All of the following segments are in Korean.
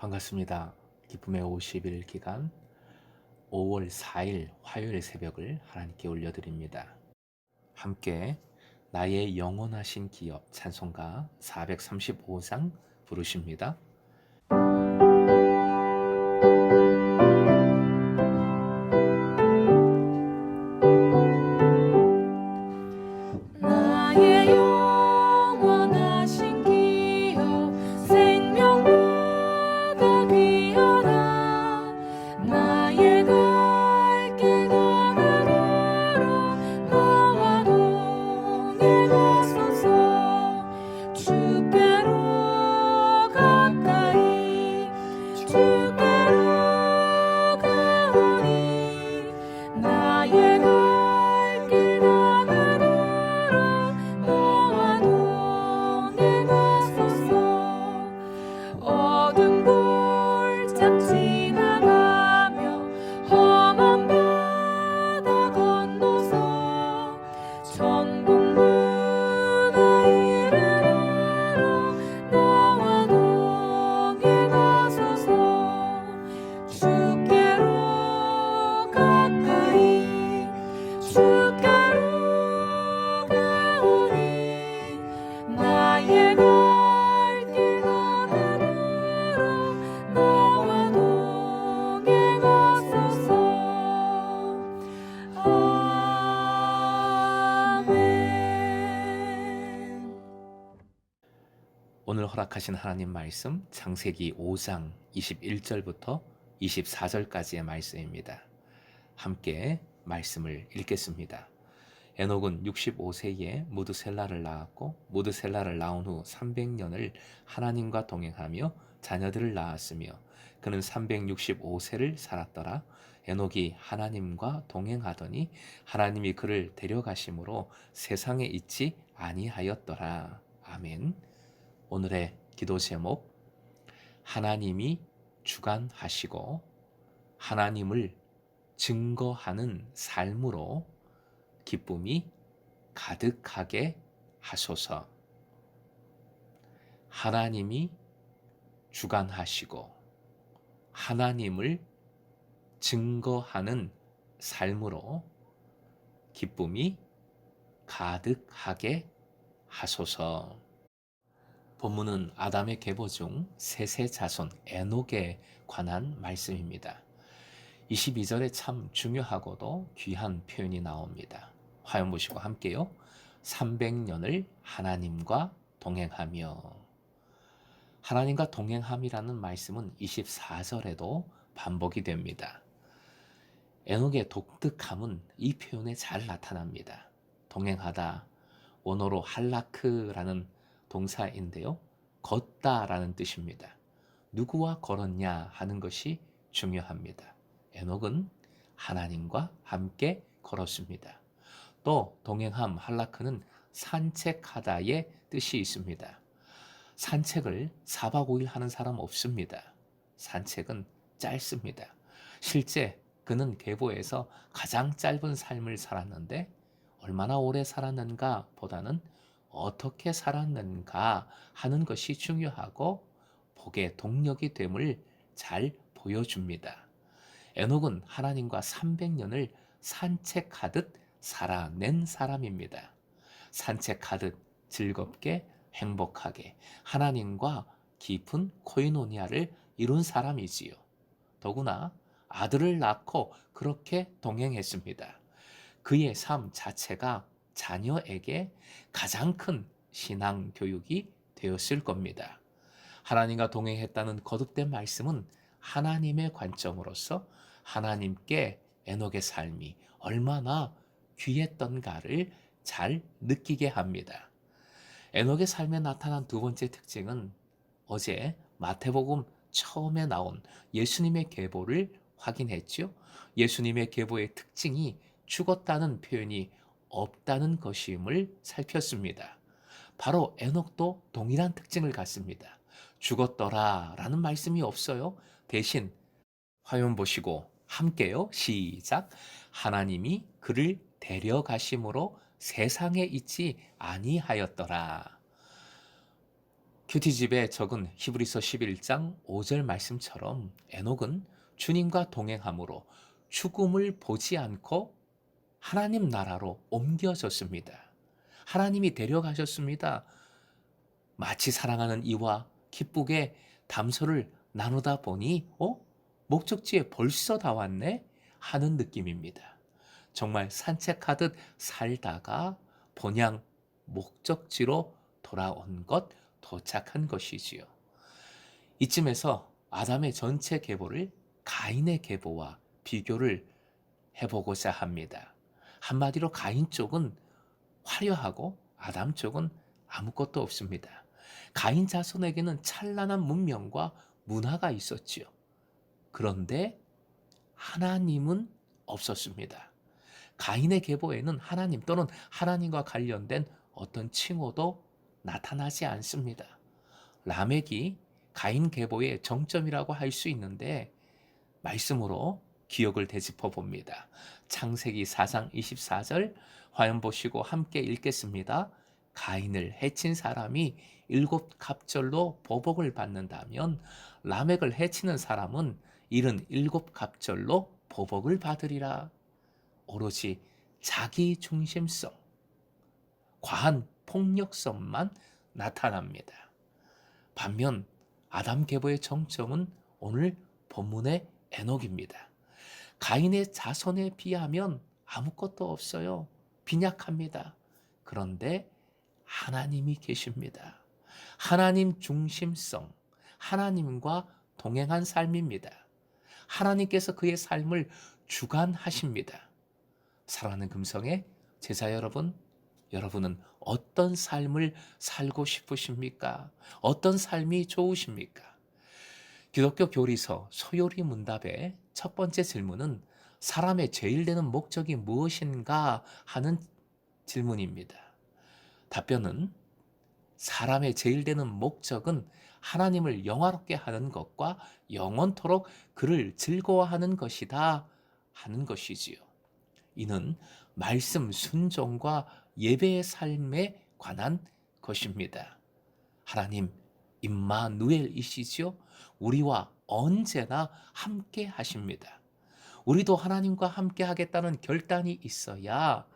반갑습니다. 기쁨의 50일 기간 5월 4일 화요일 새벽을 하나님께 올려드립니다. 함께 나의 영원하신 기업 찬송가 435장 부르십니다. 나의 영원하신 기업 생명보다 귀하다. 나의 갈 길 가나니로 나와 동행하소서. 주께로 가까이 주께로 가오니 나의 갈 길 가나니로 나와 동행하소서. 어두운 골짝 지나가며 험한 바다 건너서 천국 문에 이르러 나와 동행하소서. 주께로 가까이 주께로 가오니 나의 갈 길 가나니로 나와 동행하소서. 아멘. 오늘 허락하신 하나님 말씀 창세기 5장 21절부터 24절까지의 말씀입니다. 함께 말씀을 읽겠습니다. 에녹은 65세에 무드셀라를 낳았고 무드셀라를 낳은 후 300년을 하나님과 동행하며 자녀들을 낳았으며 그는 365세를 살았더라. 에녹이 하나님과 동행하더니 하나님이 그를 데려가심으로 세상에 있지 아니하였더라. 아멘. 오늘의 기도 제목, 하나님이 주관하시고 하나님을 증거하는 삶으로 기쁨이 가득하게 하소서. 하나님이 주관하시고 하나님을 증거하는 삶으로 기쁨이 가득하게 하소서. 본문은 아담의 계보 중 셋의 자손 에녹에 관한 말씀입니다. 22절에 참 중요하고도 귀한 표현이 나옵니다. 화면 보시고 함께요. 300년을 하나님과 동행하며. 하나님과 동행함이라는 말씀은 24절에도 반복이 됩니다. 에녹의 독특함은 이 표현에 잘 나타납니다. 동행하다, 원어로 할라크라는 동사인데요. 걷다라는 뜻입니다. 누구와 걸었냐 하는 것이 중요합니다. 에녹은 하나님과 함께 걸었습니다. 또 동행함 할라크는 산책하다의 뜻이 있습니다. 산책을 4박 5일 하는 사람 없습니다. 산책은 짧습니다. 실제 그는 계보에서 가장 짧은 삶을 살았는데 얼마나 오래 살았는가 보다는 어떻게 살았는가 하는 것이 중요하고 복의 동력이 됨을 잘 보여줍니다. 에녹은 하나님과 300년을 산책하듯 살아낸 사람입니다. 산책하듯 즐겁게 행복하게 하나님과 깊은 코이노니아를 이룬 사람이지요. 더구나 아들을 낳고 그렇게 동행했습니다. 그의 삶 자체가 자녀에게 가장 큰 신앙 교육이 되었을 겁니다. 하나님과 동행했다는 거듭된 말씀은 하나님의 관점으로서 하나님께 에녹의 삶이 얼마나 귀했던가를 잘 느끼게 합니다. 에녹의 삶에 나타난 두 번째 특징은 어제 마태복음 처음에 나온 예수님의 계보를 확인했죠. 예수님의 계보의 특징이 죽었다는 표현이 없다는 것임을 살폈습니다. 바로 에녹도 동일한 특징을 갖습니다. 죽었더라 라는 말씀이 없어요. 대신 화면 보시고 함께요. 시작. 하나님이 그를 데려가심으로 세상에 있지 아니하였더라. 큐티집에 적은 히브리서 11장 5절 말씀처럼 에녹은 주님과 동행함으로 죽음을 보지 않고 하나님 나라로 옮겨졌습니다. 하나님이 데려가셨습니다. 마치 사랑하는 이와 기쁘게 담소를 나누다 보니 목적지에 벌써 다 왔네 하는 느낌입니다. 정말 산책하듯 살다가 본향 목적지로 돌아온 것, 도착한 것이지요. 이쯤에서 아담의 전체 계보를 가인의 계보와 비교를 해보고자 합니다. 한마디로 가인 쪽은 화려하고 아담 쪽은 아무것도 없습니다. 가인 자손에게는 찬란한 문명과 문화가 있었지요. 그런데 하나님은 없었습니다. 가인의 계보에는 하나님 또는 하나님과 관련된 어떤 칭호도 나타나지 않습니다. 라멕이 가인 계보의 정점이라고 할 수 있는데 말씀으로 기억을 되짚어 봅니다. 창세기 4장 24절 화면 보시고 함께 읽겠습니다. 가인을 해친 사람이 7갑절로 보복을 받는다면 라멕을 해치는 사람은 77갑절로 보복을 받으리라. 오로지 자기 중심성, 과한 폭력성만 나타납니다. 반면 아담 계보의 정점은 오늘 본문의 에녹입니다. 가인의 자손에 비하면 아무것도 없어요. 빈약합니다. 그런데 하나님이 계십니다. 하나님 중심성, 하나님과 동행한 삶입니다. 하나님께서 그의 삶을 주관하십니다. 사랑하는 금성의 제자 여러분, 여러분은 어떤 삶을 살고 싶으십니까? 어떤 삶이 좋으십니까? 기독교 교리서 소요리 문답의 첫 번째 질문은 사람의 제일 되는 목적이 무엇인가 하는 질문입니다. 답변은 사람의 제일 되는 목적은 하나님을 영화롭게 하는 것과 영원토록 그를 즐거워하는 것이다 하는 것이지요. 이는 말씀 순종과 예배의 삶에 관한 것입니다. 하나님 임마누엘이시지요. 우리와 언제나 함께 하십니다. 우리도 하나님과 함께 하겠다는 결단이 있어야,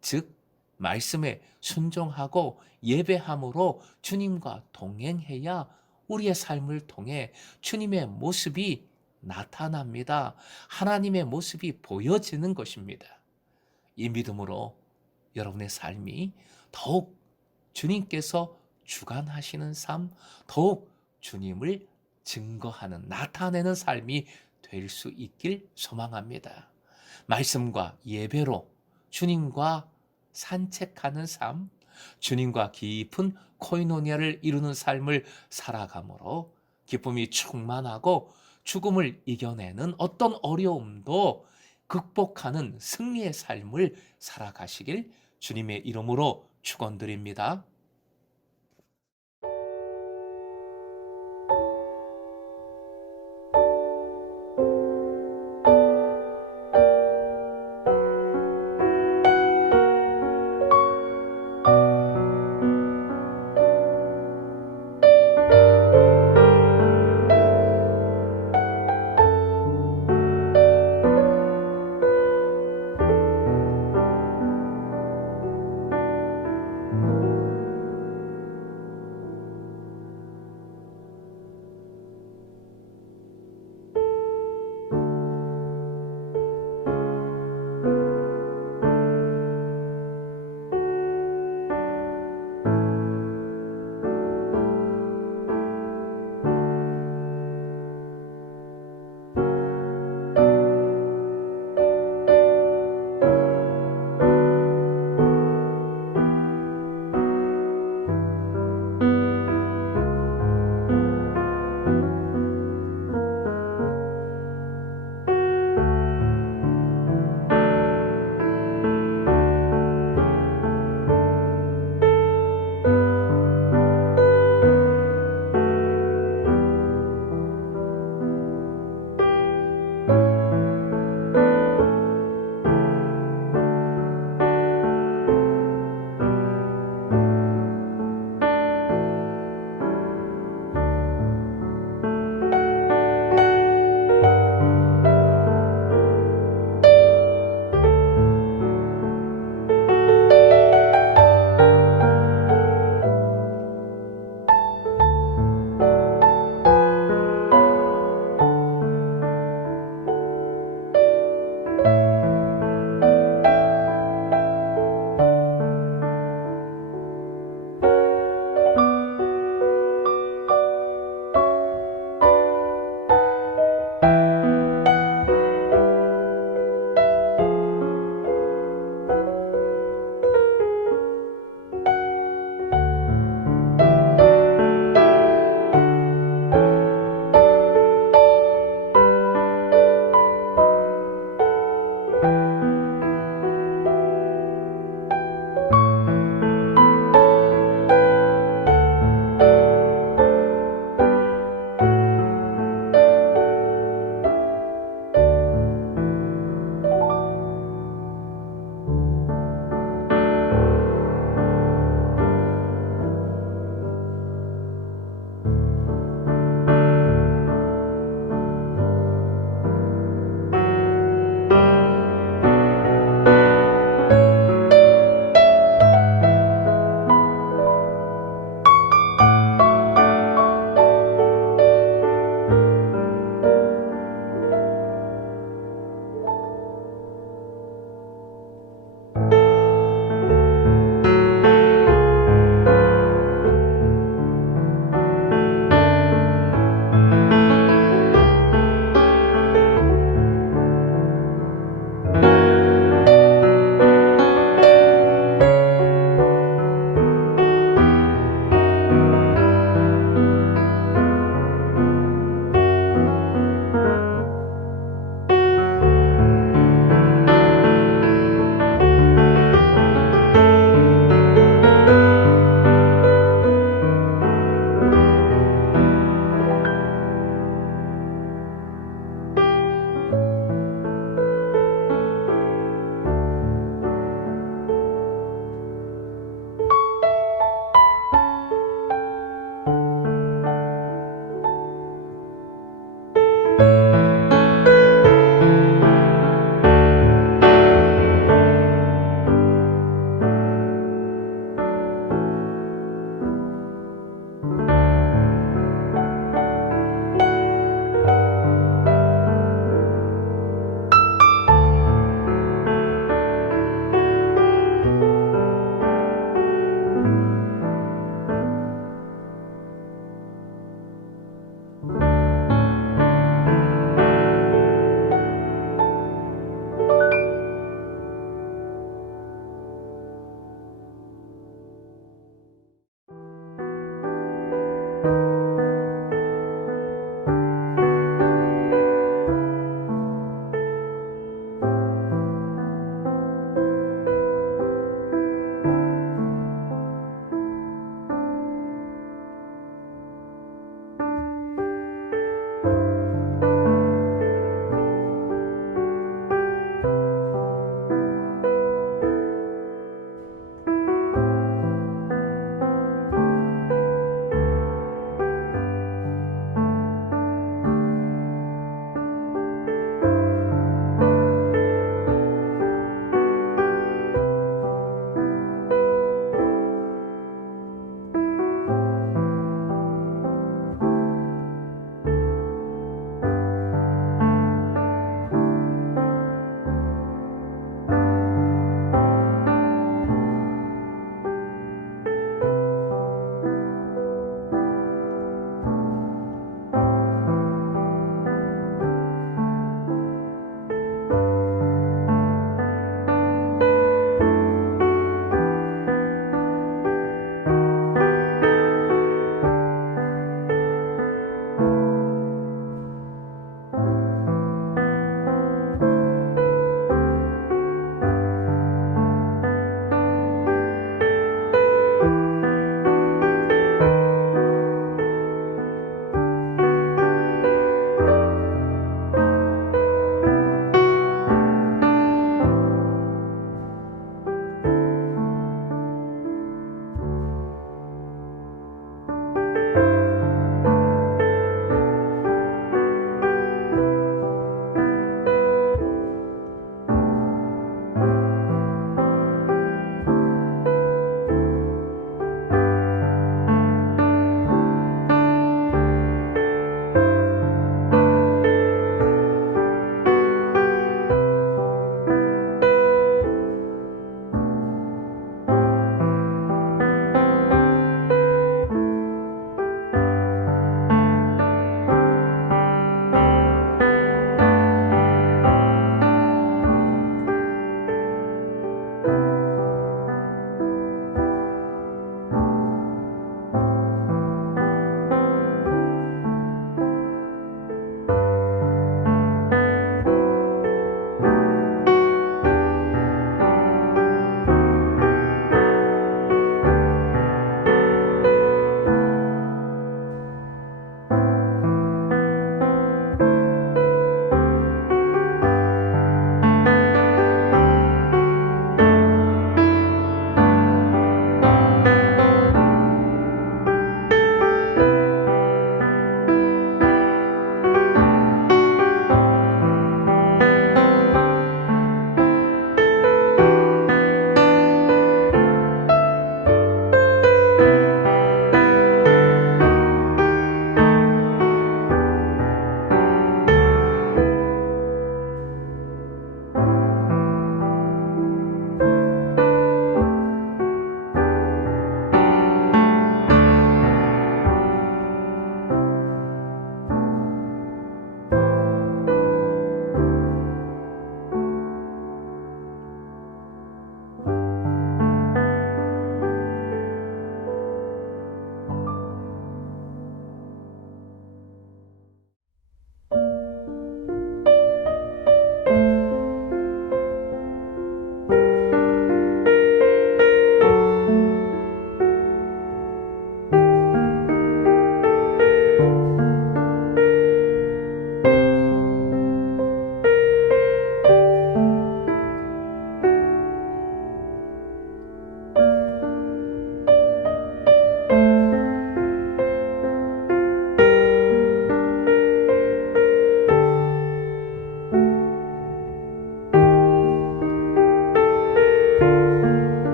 즉 말씀에 순종하고 예배함으로 주님과 동행해야 우리의 삶을 통해 주님의 모습이 나타납니다. 하나님의 모습이 보여지는 것입니다. 이 믿음으로 여러분의 삶이 더욱 주님께서 주관하시는 삶, 더욱 주님을 증거하는, 나타내는 삶이 될 수 있길 소망합니다. 말씀과 예배로 주님과 산책하는 삶, 주님과 깊은 코이노니아를 이루는 삶을 살아감으로 기쁨이 충만하고 죽음을 이겨내는 어떤 어려움도 극복하는 승리의 삶을 살아가시길 주님의 이름으로 축원드립니다.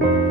주